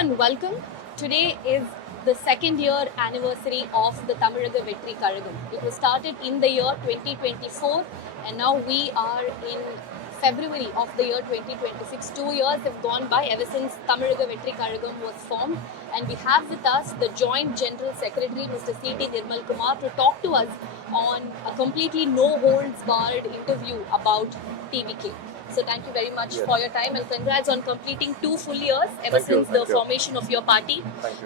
and welcome. Today is the second year anniversary of the Nadu Vettri Kazhagam. It was started in the year 2024 and now we are in February of the year 2026. 2 years have gone by ever since Nadu Vettri Kazhagam was formed, and we have with us the Joint General Secretary Mr. C.D. Nirmal Kumar to talk to us on a completely no-holds-barred interview about TVK. So thank you very much for your time and congrats on completing 2 full years ever since the formation of your party.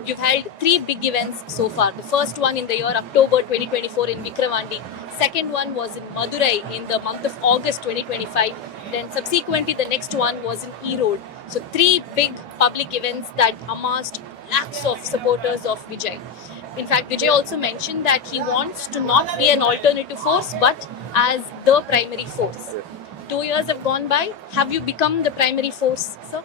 You've held 3 big events so far. The first one in the year October 2024 in Vikravandi. Second one was in Madurai in the month of August 2025. Then subsequently the next one was in Erode. So 3 big public events that amassed lakhs of supporters of Vijay. In fact, Vijay also mentioned that he wants to not be an alternative force but as the primary force. 2 years have gone by. Have you become the primary force, sir?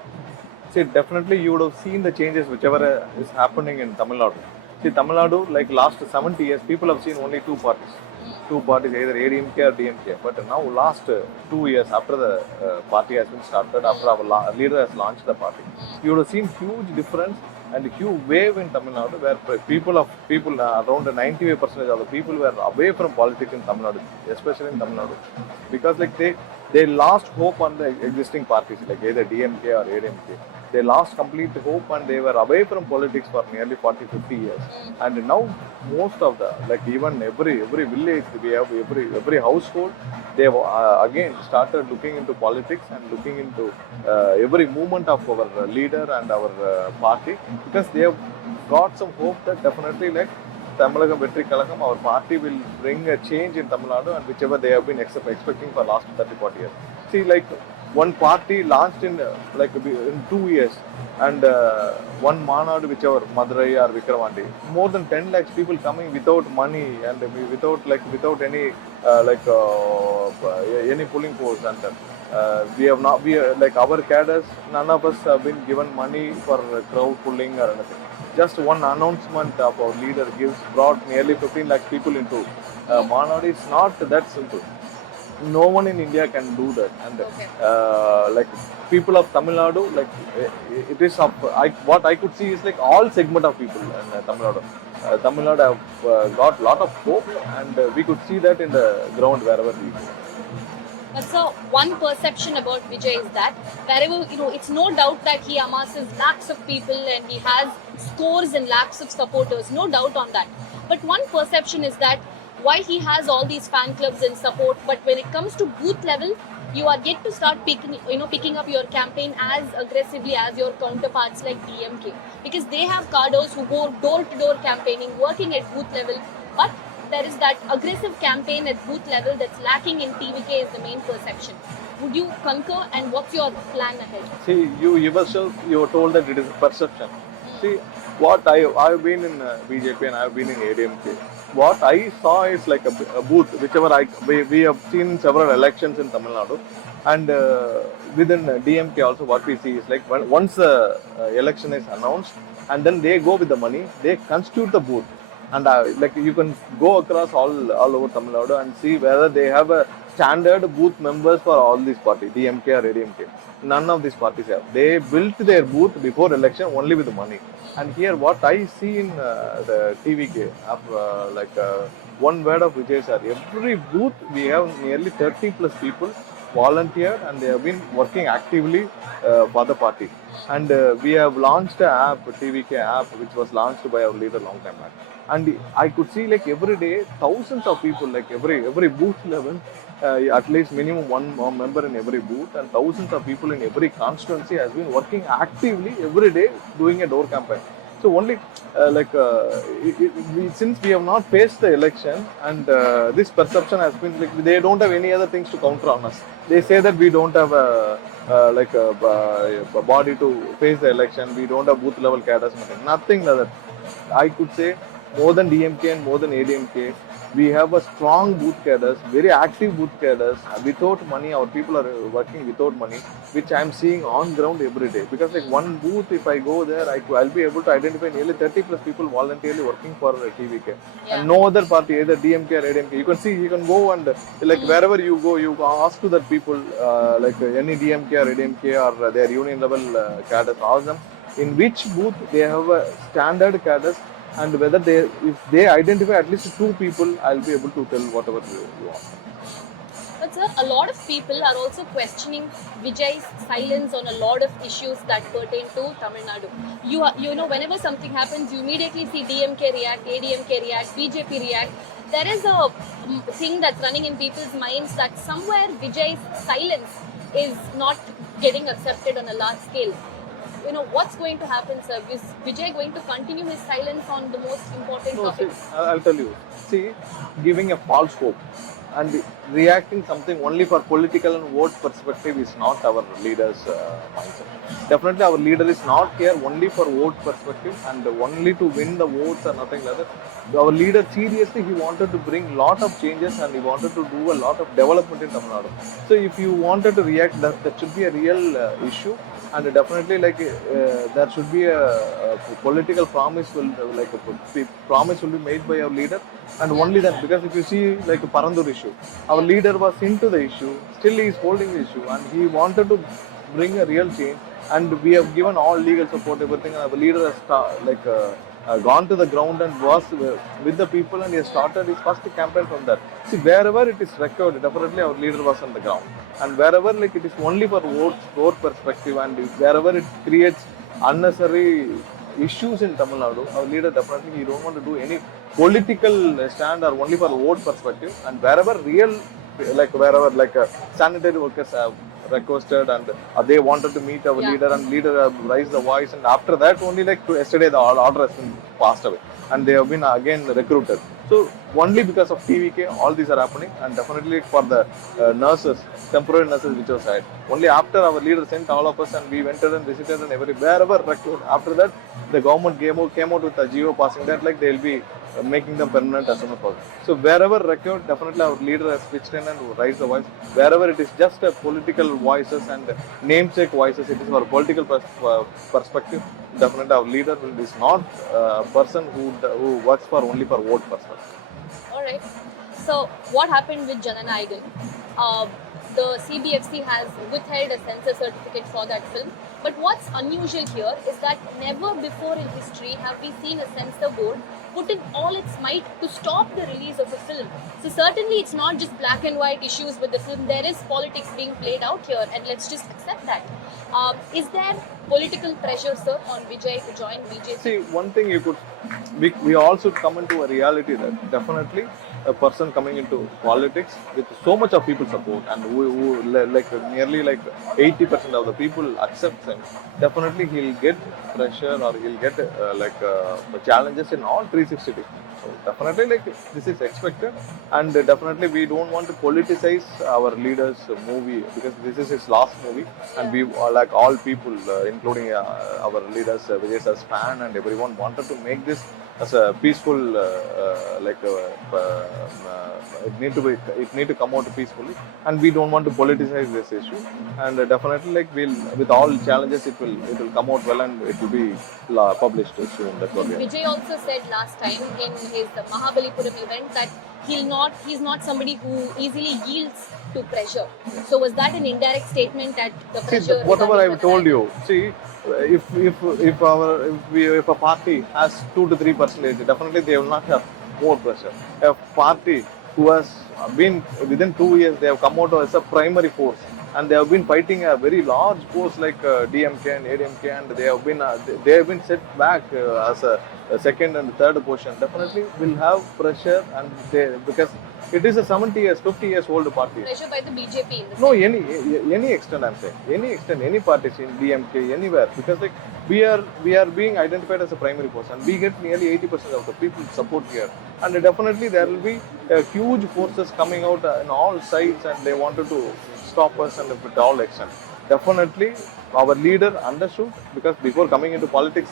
See, definitely you would have seen the changes whichever is happening in Tamil Nadu. See, Tamil Nadu, like last 70 years, people have seen only 2 parties. 2 parties, either ADMK or DMK. But now last 2 years after the party has been started, after our leader has launched the party, you would have seen huge difference and a huge wave in Tamil Nadu where people around 95% of the people were away from politics in Tamil Nadu, especially in Tamil Nadu. Because like they lost hope on the existing parties like either DMK or ADMK. They lost complete hope and they were away from politics for nearly 40-50 years. And now most of the, like even every village, we have every household, they have again started looking into politics and looking into every movement of our leader and our party, because they have got some hope that definitely like Nadu Vettri Kazhagam, our party will bring a change in Tamil Nadu, and whichever they have been expecting for last 30-40 years. See, like one party launched in in 2 years, and one Manadu, whichever Madurai or Vikravandi, more than 10 lakhs people coming without money and without any any pulling force, and we our cadres, none of us have been given money for crowd pulling or anything. Just one announcement of our leader brought nearly 15 lakhs people into Manadu. It's not that simple. No one in India can do that, and like people of Tamil Nadu, like it is what I could see is like all segment of people in Tamil Nadu. Tamil Nadu have got lot of hope, and we could see that in the ground wherever we go. But so one perception about Vijay is that wherever, it's no doubt that he amasses lakhs of people and he has scores and lakhs of supporters, no doubt on that. But one perception is that why he has all these fan clubs and support, but when it comes to booth level, you are yet to start picking up your campaign as aggressively as your counterparts like DMK, because they have cadres who go door-to-door campaigning, working at booth level, but there is that aggressive campaign at booth level that's lacking in TVK is the main perception. Would you concur, and what's your plan ahead? See, you yourself, you were told that it is a perception. See, what I've been in BJP and I've been in ADMK. What I saw is like a booth, whichever we have seen several elections in Tamil Nadu, and within DMK also what we see is like once the election is announced, and then they go with the money, they constitute the booth. And like you can go across all over Tamil Nadu and see whether they have a standard booth members for all these parties, DMK or ADMK. None of these parties have. They built their booth before election only with money. And here what I see in the TVK, one word of Vijay sir, every booth we have nearly 30 plus people volunteered and they have been working actively for the party. And we have launched an app, TVK app, which was launched by our leader long time back. And I could see like every day thousands of people, like every booth level, at least minimum one member in every booth, and thousands of people in every constituency has been working actively every day doing a door campaign. So only since we have not faced the election, and this perception has been like they don't have any other things to counter on us. They say that we don't have a body to face the election. We don't have booth level cadres. Nothing like that. I could say more than DMK and more than ADMK, we have a strong booth cadres, very active booth cadres. Without money, our people are working without money, which I am seeing on ground every day. Because like one booth, if I go there, I'll be able to identify nearly 30 plus people voluntarily working for TVK. And no other party, either DMK or ADMK. You can see, you can go and like wherever you go, you ask to that people, like any DMK or ADMK or their union level cadres, ask them, in which booth they have a standard cadres, and whether if they identify at least 2 people, I'll be able to tell whatever you want. But sir, a lot of people are also questioning Vijay's silence on a lot of issues that pertain to Tamil Nadu. You know, whenever something happens, you immediately see DMK react, ADMK react, BJP react. There is a thing that's running in people's minds that somewhere Vijay's silence is not getting accepted on a large scale. You know, what's going to happen, sir? Is Vijay going to continue his silence on the most important topics? See, I'll tell you. See, giving a false hope and reacting something only for political and vote perspective is not our leader's mindset. Definitely our leader is not here only for vote perspective and only to win the votes or nothing like that. Our leader seriously, he wanted to bring lot of changes and he wanted to do a lot of development in Tamil Nadu. So if you wanted to react, that should be a real issue, and definitely there should be a political promise promise will be made by our leader, and only that, because if you see like a Parandur issue, our leader was into the issue, still he is holding the issue and he wanted to bring a real change, and we have given all legal support, everything, and our leader has gone to the ground and was with the people, and he has started his first campaign from that. See, wherever it is required, definitely our leader was on the ground, and wherever it is only for vote perspective, and wherever it creates unnecessary issues in Tamil Nadu, our leader definitely, he don't want to do any political stand or only for vote perspective, and wherever real, wherever sanitary workers have requested and they wanted to meet our leader, and leader raised the voice, and after that only yesterday the order has been passed away and they have been again recruited. So only because of TVK all these are happening, and definitely for the nurses, temporary nurses which was hired, only after our leader sent all of us and we went and visited and wherever recruited, after that the government came out with a GO passing that they will be making them permanent as soon as possible. So wherever required, definitely our leader has pitched in and raised the voice. Wherever it is just a political voices and namesake voices, it is for political perspective, definitely our leader is not a person who works for only for vote perspective. Alright. So what happened with Jananayagam? The CBFC has withheld a censor certificate for that film. But what's unusual here is that never before in history have we seen a censor board put in all its might to stop the release of a film. So certainly it's not just black and white issues with the film. There is politics being played out here, and let's just accept that. Is there political pressure, sir, on Vijay to join BJP? See, one thing we also come into a reality that definitely a person coming into politics with so much of people support and who nearly 80% of the people accept him, definitely he'll get pressure or he'll get challenges in all 360 degrees. So definitely this is expected, and definitely we don't want to politicize our leader's movie because this is his last movie, and we all people including our leaders, Vijay as fan and everyone wanted to make this as a peaceful it need to come out peacefully, and we don't want to politicize this issue, and definitely with all challenges it will come out well and it will be published soon. That's what Vijay also said last time in his Mahabalipuram event that he's not somebody who easily yields to pressure. So was that an indirect statement that the pressure? See, whatever I've told you, see, if a party has 2 to 3%, definitely they will not have more pressure. A party who has been within 2 years, they have come out as a primary force, and they have been fighting a very large force like DMK and ADMK, and they have been set back as a second and third position. Definitely will have pressure, and because it is a 70 years, 50 years old party. Pressure by the BJP in the No, any extent I'm saying, any extent, any parties in DMK, anywhere, because we are being identified as a primary force, and we get nearly 80% of the people support here, and definitely there will be huge forces coming out in all sides, and they wanted to stop us and with all extent. Definitely our leader understood, because before coming into politics,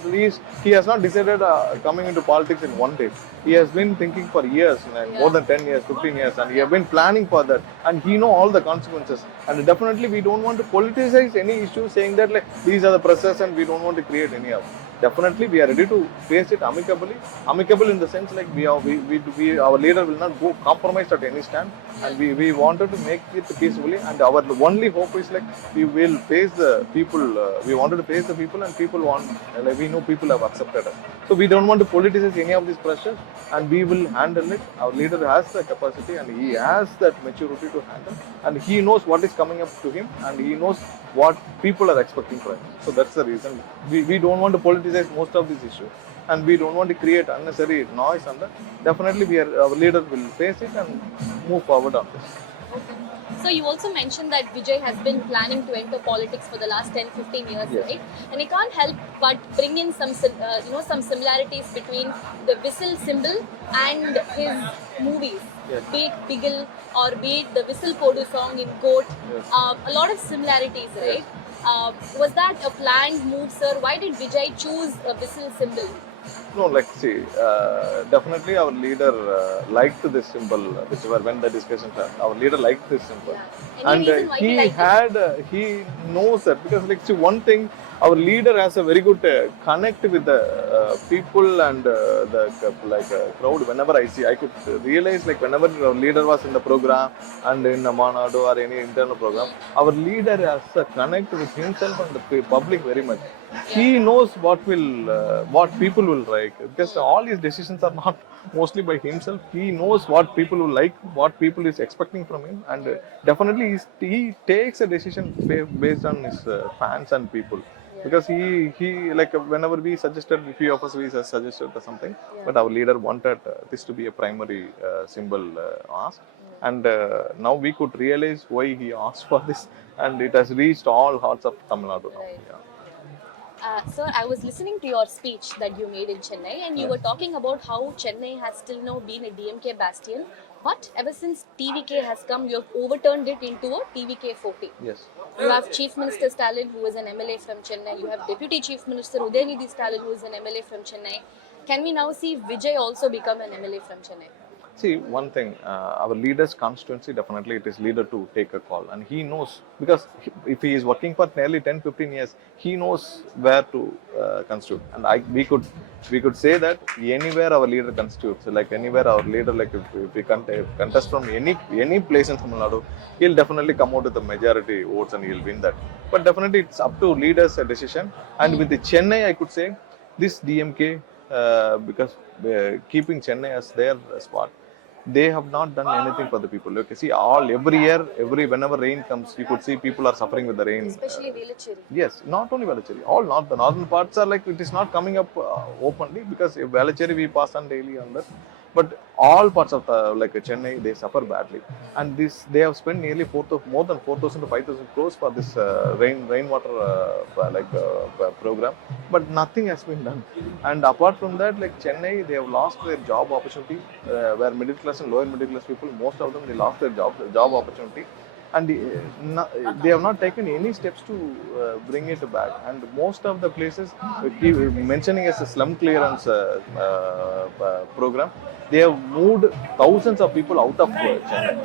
he has not decided coming into politics in one day. He has been thinking for years, more than 10 years, 15 years, and he has been planning for that, and he knows all the consequences. And definitely we don't want to politicize any issue saying that these are the process and we don't want to create any of them. definitely we are ready to face it amicably. Amicable in the sense like our leader will not go compromise at any stand, and we wanted to make it peacefully. And our only hope is like we will face the people. We wanted to face the people, and people want. Like we know people have accepted us. So we don't want to politicize any of these pressures, and we will handle it. Our leader has the capacity, and he has that maturity to handle, and he knows what is coming up to him, and he knows what people are expecting from him. So that's the reason we don't want to politicize most of these issues, and we don't want to create unnecessary noise on that. Definitely, our leader will face it and move forward on this. Okay. So you also mentioned that Vijay has been planning to enter politics for the last 10-15 years, Yes. right? And I can't help but bring in some some similarities between the whistle symbol and his movies. Yes. Be it Bigil or be it the Whistle Kodu song in Goat. Yes. A lot of similarities, right? Was that a planned move, sir? Why did Vijay choose a whistle symbol? No, like see, definitely our leader liked this symbol, whichever when the discussions are. Our leader liked this symbol, Yeah. Any reason why he liked it? he knows that because like see one thing, our leader has a very good connect with the people and the crowd. Whenever I could realize like whenever our leader was in the program and in the Manadu or any internal program, our leader has a connect with himself and the public very much. He knows what people will like, because all his decisions are not mostly by himself. He knows what people will like, what people is expecting from him, and definitely he takes a decision based on his fans and people. Because he like whenever we suggested, a few of us we suggested something, but our leader wanted this to be a primary symbol asked, and now we could realize why he asked for this, and it has reached all hearts of Tamil Nadu now. Right. Yeah. Sir, I was listening to your speech that you made in Chennai, and you were talking about how Chennai has still now been a DMK bastion, but ever since TVK has come, you have overturned it into a TVK 40. Yes. You have Chief Minister Stalin, who is an MLA from Chennai. You have Deputy Chief Minister Udayanidhi Stalin, who is an MLA from Chennai. Can we now see Vijay also become an MLA from Chennai? See, one thing, our leader's constituency, definitely it is leader to take a call, and he knows, because if he is working for nearly 10-15 years, he knows where to constitute. And we could say that anywhere our leader constitutes, like anywhere our leader, like if we contest from any place in Tamil Nadu, he'll definitely come out with the majority votes and he'll win that. But definitely it's up to leaders' decision. And with the Chennai, I could say this DMK, because keeping Chennai as their spot, they have not done anything for the people. Okay, see, every year, whenever rain comes, you could see people are suffering with the rain. Especially Velachery. Yes, not only Velachery, the northern parts are like, it is not coming up openly, because if Velachery we pass on daily on that. But all parts of like Chennai, they suffer badly, and they have spent nearly more than 4,000 to 5,000 crores for this rainwater program, but nothing has been done. And apart from that, like Chennai, they have lost their job opportunity, where middle class and lower middle class people, most of them, they lost their job opportunity, and they have not taken any steps to bring it back. And most of the places, mentioning as a slum clearance program, they have moved thousands of people out of Chennai,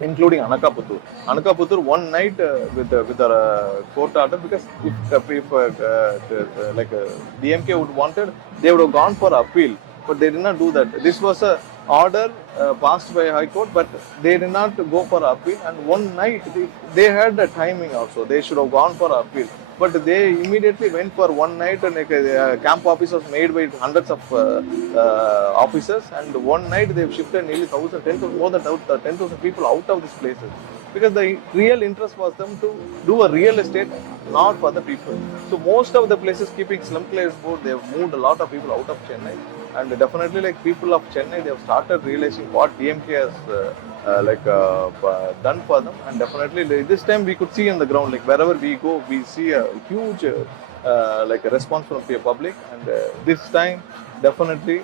including Anakaputtur. Anakaputtur one night with a court order, because if DMK would wanted, they would have gone for appeal, but they did not do that. This was a order passed by High Court, but they did not go for appeal. And one night they had the timing also. They should have gone for appeal, but they immediately went for one night, and camp office was made by hundreds of officers, and one night they've shifted nearly more than 10,000 people out of these places, because the real interest was them to do a real estate, not for the people. So most of the places keeping slum clearance board, they have moved a lot of people out of Chennai, and definitely like people of Chennai, they have started realizing what DMK has done for them. And definitely this time we could see on the ground, like wherever we go, we see a huge a response from the public. And this time definitely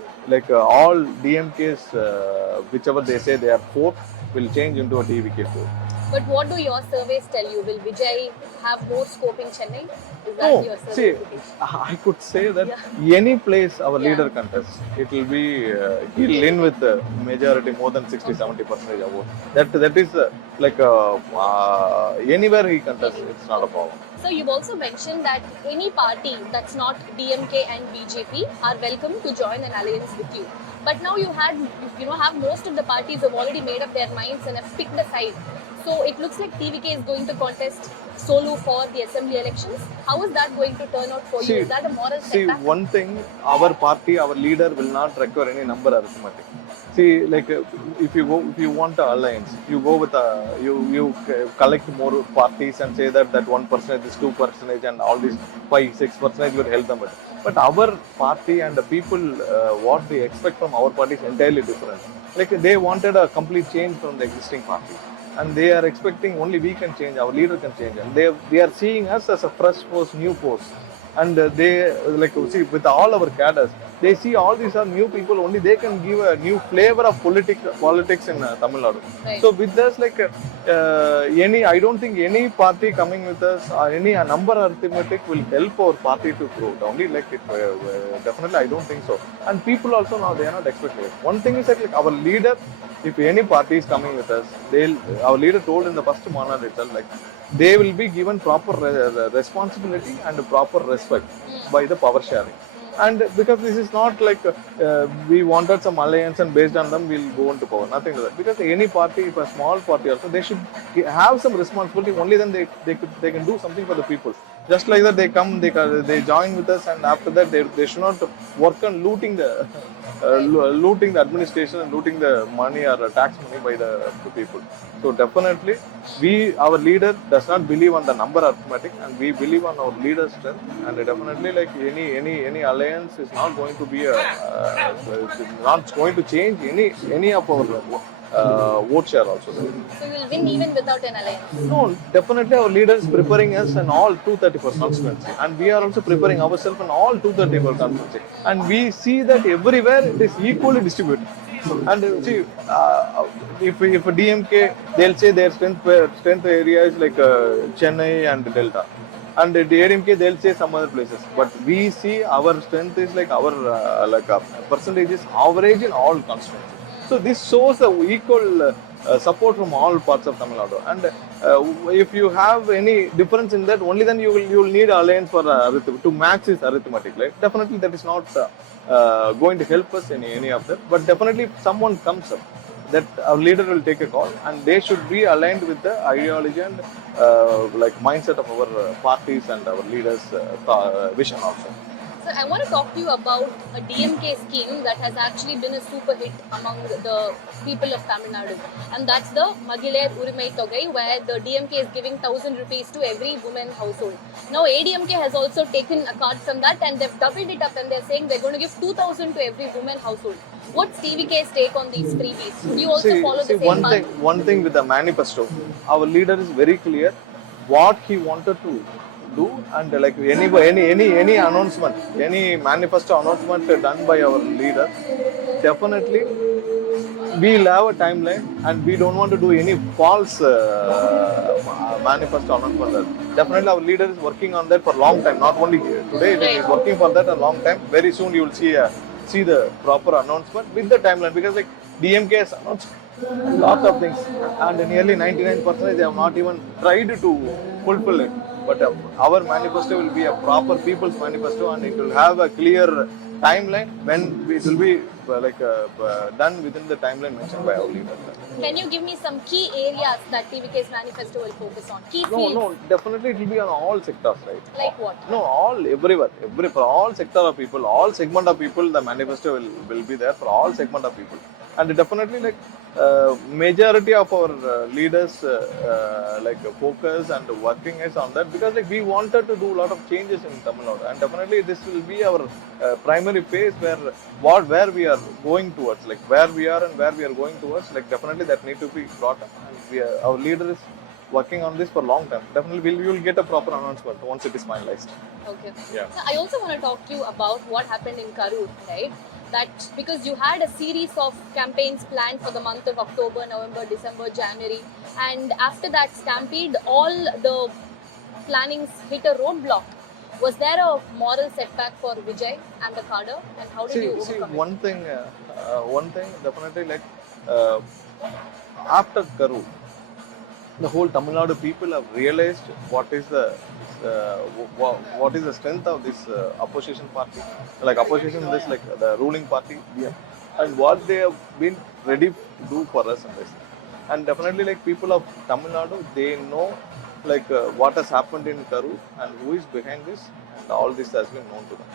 all DMKs, whichever they say they are 4, will change into a TVK 4. But what do your surveys tell you? Will Vijay have more scope in Chennai? Is that No, your survey see, indication? I could say that any place our leader contests, it will be, he'll win with the majority more than 60-70% of vote. That is anywhere he contests, it's not a problem. So you've also mentioned that any party that's not DMK and BJP are welcome to join an alliance with you. But now have most of the parties have already made up their minds and have picked a side. So it looks like TVK is going to contest solo for the assembly elections. How is that going to turn out for you? Is that a moral setback? See, one thing, our party, our leader will not require any number arithmetic. See, like if you want an alliance, you go with you collect more parties and say that 1%, this 2%, and all these 5-6% will help them. But our party and the people, what they expect from our party is entirely different. Like they wanted a complete change from the existing party, and they are expecting only we can change, our leader can change, and they are seeing us as a fresh force, new force. And they see with all our cadres, they see all these are new people, only they can give a new flavor of politics in Tamil Nadu. Right. So with us, I don't think any party coming with us or any number arithmetic will help our party to grow. Only definitely I don't think so. And people also now they are not expecting it. One thing is that our leader, if any party is coming with us, our leader told in the first monad itself, they will be given proper responsibility and proper respect by the power sharing. And because this is not we wanted some alliance and based on them we'll go into power, nothing like that. Because any party, if a small party also, they should have some responsibility, only then they can do something for the people. Just like that they come, they join with us, and after that they should not work on looting the administration and looting the money or tax money by the people. So definitely, our leader does not believe on the number arithmetic, and we believe on our leader's strength. And definitely, any alliance is not going to be not going to change any of our vote share also. So you will win even without an alliance? No, definitely our leader is preparing us in all 234 constituency, and we are also preparing ourselves in all 234 constituency, and we see that everywhere it is equally distributed. And see, if a DMK, they'll say their strength area is like Chennai and Delta, and the ADMK they'll say some other places. But we see our strength is percentage is average in all constituencies. So this shows the equal support from all parts of Tamil Nadu. And if you have any difference in that, only then you will need alliance for to match this arithmetic. Definitely that is not going to help us in any of that. But definitely if someone comes up, that our leader will take a call, and they should be aligned with the ideology and mindset of our parties and our leaders' vision also. Sir, I want to talk to you about a DMK scheme that has actually been a super hit among the people of Tamil Nadu, and that's the Magiler Urimai Togai, where the DMK is giving 1,000 rupees to every woman household. Now ADMK has also taken a card from that, and they've doubled it up, and they're saying they're going to give 2,000 to every woman household. What's TVK's take on these freebies? Do you also follow the same path? One thing with the manifesto, our leader is very clear what he wanted to do, and any announcement, any manifesto announcement done by our leader, definitely we'll have a timeline, and we don't want to do any false manifesto announcement. Definitely our leader is working on that for a long time, not only today, he is working for that a long time. Very soon you will see the proper announcement with the timeline, because DMK has announced a lot of things, and nearly 99% they have not even tried to fulfill it. But our manifesto will be a proper people's manifesto, and it will have a clear timeline when it will be done within the timeline mentioned by our leader. Can you give me some key areas that TVK's manifesto will focus on? Key fields? No, definitely it will be on all sectors, right? Like what? No, everywhere, for all sector of people, all segment of people, the manifesto will be there for all segment of people. And definitely majority of our leaders focus and working is on that, because we wanted to do a lot of changes in Tamil Nadu, and definitely this will be our primary phase where we are going towards, where we are and where we are going towards. Definitely that need to be brought up, and our leader is working on this for a long time. Definitely we will get a proper announcement once it is finalized. Okay. Yeah. So I also want to talk to you about what happened in Karur, right? that because you had a series of campaigns planned for the month of October, November, December, January, and after that stampede, all the plannings hit a roadblock. Was there a moral setback for Vijay and the cadre, and how did you overcome it? One thing definitely like after Karur, the whole Tamil Nadu people have realized what is the strength of this opposition party, like opposition, this like the ruling party, yeah, and what they have been ready to do for us in this. And definitely like people of Tamil Nadu, they know like what has happened in Karur and who is behind this, and all this has been known to them.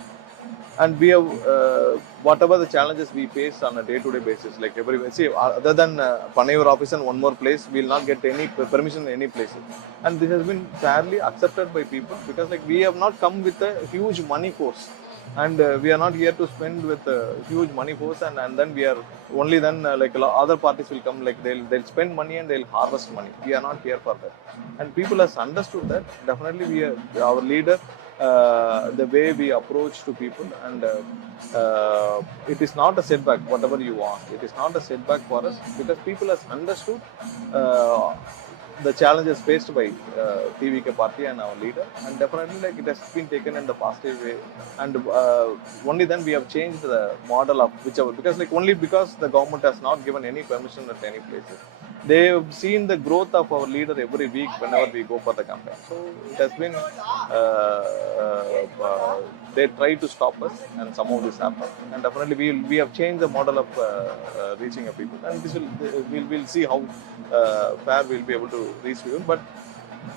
And we have whatever the challenges we face on a day-to-day basis, like everywhere. See, other than Panayur office and one more place, we will not get any permission in any place. And this has been fairly accepted by people because like we have not come with a huge money force, and we are not here to spend with a huge money force, and then we are only then like other parties will come, like they'll spend money and they'll harvest money. We are not here for that, and people has understood that. Definitely we are, our leader, the way we approach to people, and it is not a setback. Whatever you want, it is not a setback for us because people has understood the challenges faced by TVK party and our leader, and definitely like it has been taken in the positive way, and only then we have changed the model of whichever, because like only because the government has not given any permission at any places. They have seen the growth of our leader every week whenever we go for the campaign. So it has been they try to stop us, and some of this happened, and definitely we have changed the model of reaching a people, and this we'll see how far we'll be able to reach people. But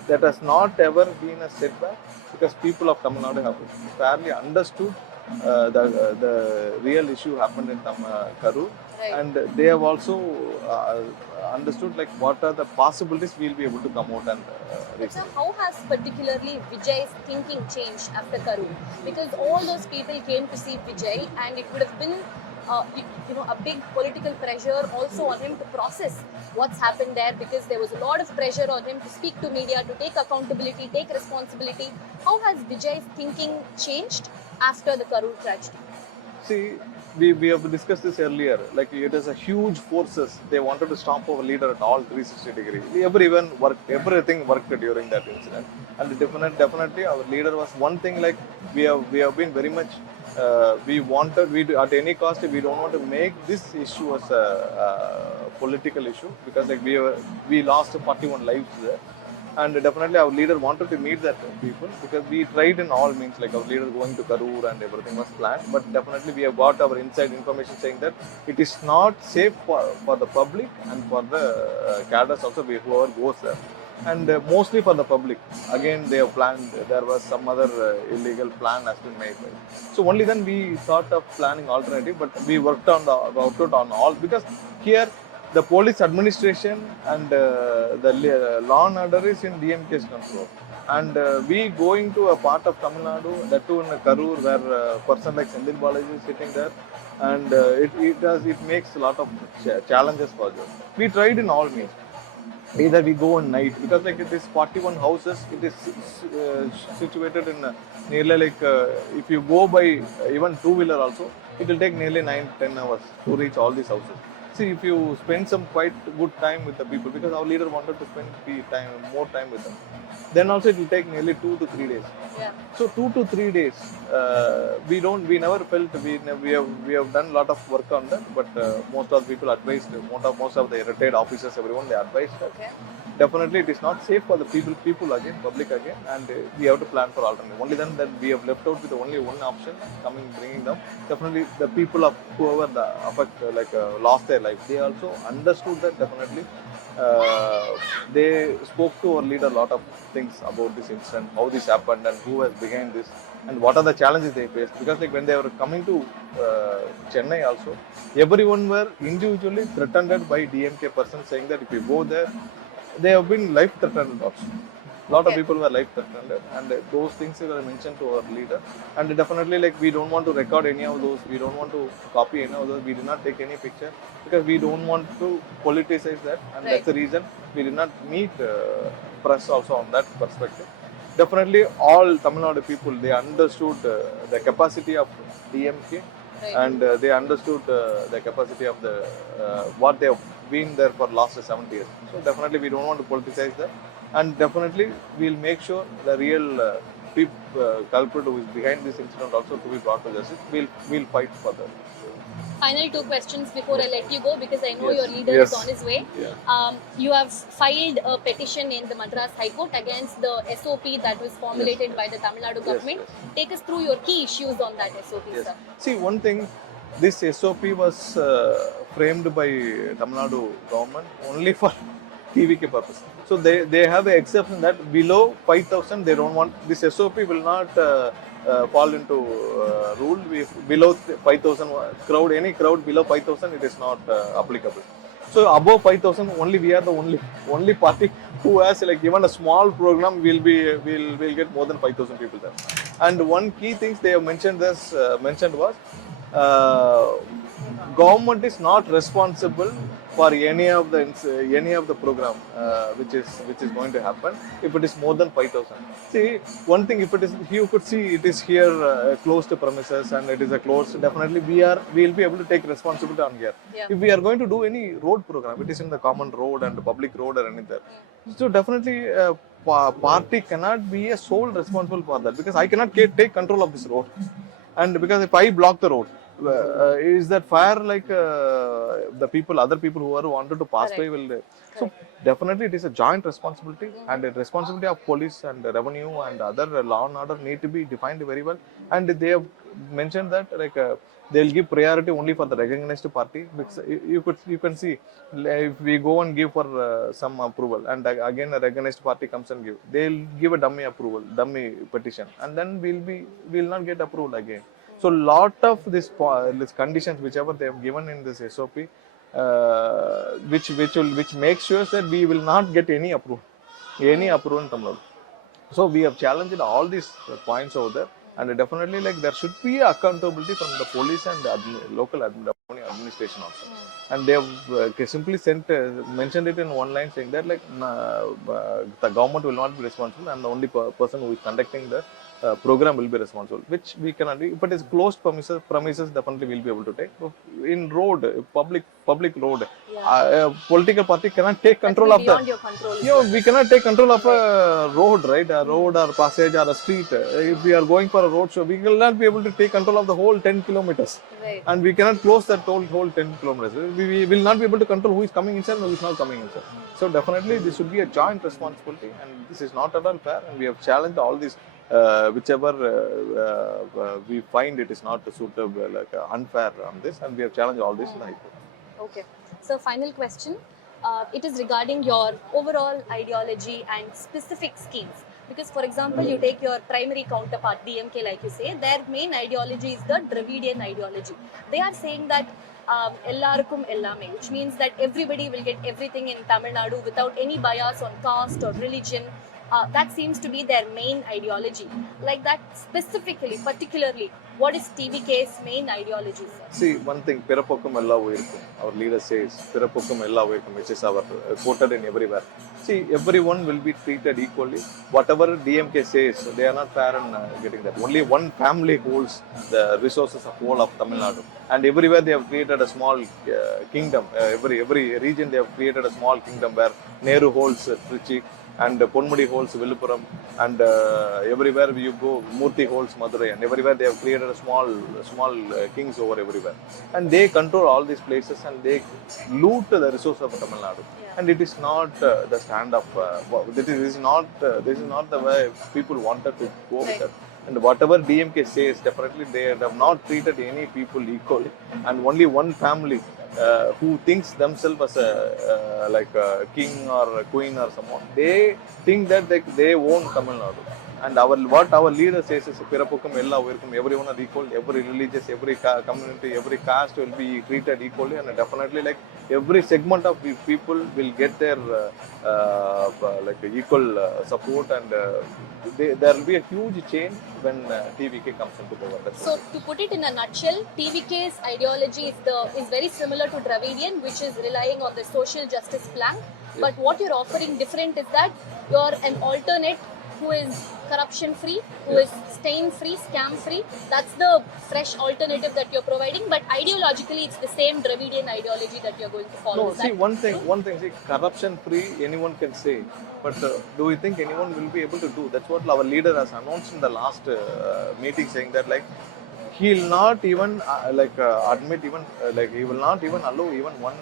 that has not ever been a setback because people of Tamil Nadu have fairly understood the real issue happened in Karur, Right. and they have also understood like what are the possibilities we'll be able to come out and reach. So how has particularly Vijay's thinking changed after Karur? Because all those people came to see Vijay, and it would have been a big political pressure also on him to process what's happened there, because there was a lot of pressure on him to speak to media, to take accountability, take responsibility. How has Vijay's thinking changed after the Karur tragedy? See, we have discussed this earlier. Like it is a huge forces. They wanted to stop our leader at all 360 degrees. Everything worked during that incident. And definitely our leader was one thing. Like we have been very much. At any cost we don't want to make this issue as a political issue, because like we lost 41 lives there. And definitely our leader wanted to meet that people, because we tried in all means, like our leader going to Karur and everything was planned, but definitely we have got our inside information saying that it is not safe for the public and for the cadres also, whoever goes there, and mostly for the public. Again, they have planned, there was some other illegal plan has been made. So only then we thought of planning alternative, but we worked on all, because here the police administration and the law and order is in DMK's control. And we going to a part of Tamil Nadu, that too in Karur, where a person like Symbolism is sitting there, and it makes a lot of challenges for us. We tried in all means. Either we go at night, because like it is 41 houses, it is situated in nearly like if you go by even two-wheeler also, it will take nearly 9-10 hours to reach all these houses. See, if you spend some quite good time with the people, because our leader wanted to spend more time with them, then also it will take nearly 2 to 3 days. Yeah. So 2 to 3 days, we never felt, we have done a lot of work on that, but most of the people advised, most of the retired officers, everyone, they advised that. Okay. Definitely it is not safe for the people again, public again, and we have to plan for alternative. Only then that we have left out with only one option, bringing them. Definitely the people of whoever the affect, lost their life, they also understood that. Definitely they spoke to our leader a lot of things about this incident, how this happened and who has behind this, and what are the challenges they faced. Because like when they were coming to Chennai also, everyone were individually threatened by DMK persons, saying that if you go there, they have been life threatened also. A lot of people were life threatened, and those things were mentioned to our leader. And definitely like we don't want to record any of those, we don't want to copy any of those, we did not take any picture, because we don't want to politicize that, and that's the reason we did not meet press also on that perspective. Definitely all Tamil Nadu people, they understood the capacity of DMK Right. and they understood the capacity of the what they have been there for last 70 years. So definitely we don't want to politicize that, and definitely we'll make sure the real culprit who is behind this incident also to be brought to justice. We'll fight for that. Final two questions before I let you go, because I know Yes. your leader Yes. is on his way. Yeah. You have filed a petition in the Madras High Court against the SOP that was formulated by the Tamil Nadu government. Take us through your key issues on that SOP, Yes. sir. See, one thing, this SOP was framed by Tamil Nadu government only for TVK purpose. So they have an exception that below 5,000 they don't want, this SOP will not fall into rule. Below 5,000 crowd, any crowd below 5,000 it is not applicable. So above 5,000 only we are the only party who has like even a small program will get more than 5,000 people there. And one key things they have mentioned was government is not responsible for any of the program which is going to happen if it is more than 5,000. See, one thing, if it is, you could see it is here closed premises and it is a closed, definitely we'll be able to take responsibility on here. Yeah. If we are going to do any road program, it is in the common road and public road or anything. So definitely party cannot be a sole responsible for that, because I cannot take control of this road. And because if I block the road, is that fair? Like the other people who are wanted to pass by will. So definitely it is a joint responsibility, and the responsibility of police and revenue and other law and order need to be defined very well. And they have mentioned that like they'll give priority only for the recognized party. Because you can see if we go and give for some approval, and again a recognized party comes and they'll give a dummy approval, dummy petition, and then we'll not get approval again. So lot of this conditions whichever they have given in this SOP, which makes sure that we will not get any approval in Tamil Nadu. So we have challenged all these points over there, and definitely like there should be accountability from the police and the local administration also. And they have simply mentioned it in one line, saying that like the government will not be responsible, and the only person who is conducting the program will be responsible, which we cannot do. If it is closed premises, definitely we'll be able to take. In road, public road, political party cannot take control of that. Beyond your control. You know, we cannot take control of a road, right? A road or passage or a street. If we are going for a road show, we will not be able to take control of the whole 10 kilometers. Right. And we cannot close that whole 10 kilometers. We will not be able to control who is coming inside and who is not coming inside. So definitely this should be a joint responsibility, and this is not at all fair. And we have challenged all these, whichever we find it is not suitable, like unfair on this, and we have challenged all this in the High Court. Okay. So final question. It is regarding your overall ideology and specific schemes. Because, for example, you take your primary counterpart, DMK, like you say, their main ideology is the Dravidian ideology. They are saying that Ellarukkum Ellame, which means that everybody will get everything in Tamil Nadu without any bias on caste or religion. That seems to be their main ideology. Like that, specifically, particularly, what is TVK's main ideology, sir? See, one thing, Pirapokkum Ella Uyirukkum, our leader says, Pirapokkum Ella Uyirukkum, which is our quoted in everywhere. See, everyone will be treated equally. Whatever DMK says, they are not fair in getting that. Only one family holds the resources of whole of Tamil Nadu. And everywhere they have created a small kingdom. Every region they have created a small kingdom where Nehru holds Trichy, and Ponmudi holds Viluppuram, and everywhere you go, Murthy holds Madurai, and everywhere they have created a small kings over everywhere, and they control all these places, and they loot the resources of Tamil Nadu. And it is not the stand of this is not the way people wanted to go with it. And whatever DMK says, definitely they have not treated any people equally, and only one family who thinks themselves as a king or a queen or someone, they think that they own Tamil Nadu. And what our leader says is Pirapokkum Ella Uyirukkum, everyone are equal, every religious, every community, every caste will be treated equally, and definitely like every segment of people will get their equal support, and there will be a huge change when TVK comes into power. So to put it in a nutshell, TVK's ideology is very similar to Dravidian, which is relying on the social justice plank. But what you're offering different is that you're an alternate who is corruption free, who is stain free, scam free. That's the fresh alternative that you're providing. But ideologically, it's the same Dravidian ideology that you're going to follow. No, Is see that one true? thing. See, corruption free, anyone can say, but do you think anyone will be able to do? That's what our leader has announced in the last meeting, saying that like he'll not even admit even like he will not even allow even one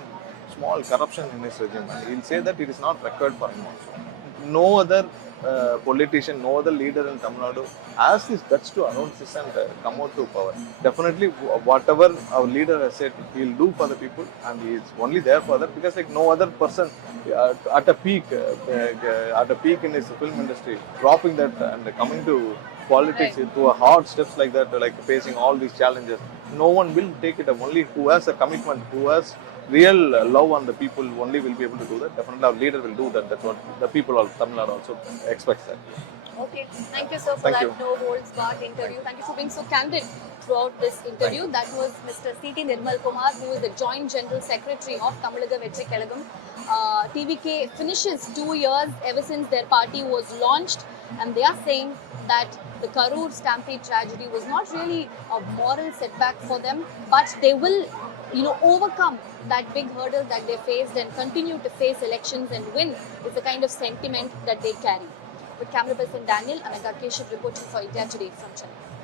small corruption in his regime, and he'll say that it is not required for him also. No other politician, no other leader in Tamil Nadu has this guts to announce this and come out to power. Definitely, whatever our leader has said, he'll do for the people, and he is only there for that because like no other person at a peak in his film industry, dropping that and coming to politics to a hard steps like that, like facing all these challenges. No one will take it up. Only who has a commitment, who has real love on the people, only will be able to do that. Definitely, our leader will do that. That's what the people of Tamil Nadu also expects that. Okay, thank you, sir, for Thank that you. no holds barred interview. Thank you for being so candid throughout this interview. That was Mr. C.D. Nirmal Kumar, who is the Joint General Secretary of Tamil Nadu Vettri Kazhagam. TVK finishes 2 years ever since their party was launched, and they are saying that the Karur stampede tragedy was not really a moral setback for them, but they will, overcome that big hurdle that they faced and continue to face elections and win is the kind of sentiment that they carry. With camera person Daniel, I'm Keshav reporting for India Today from Chennai.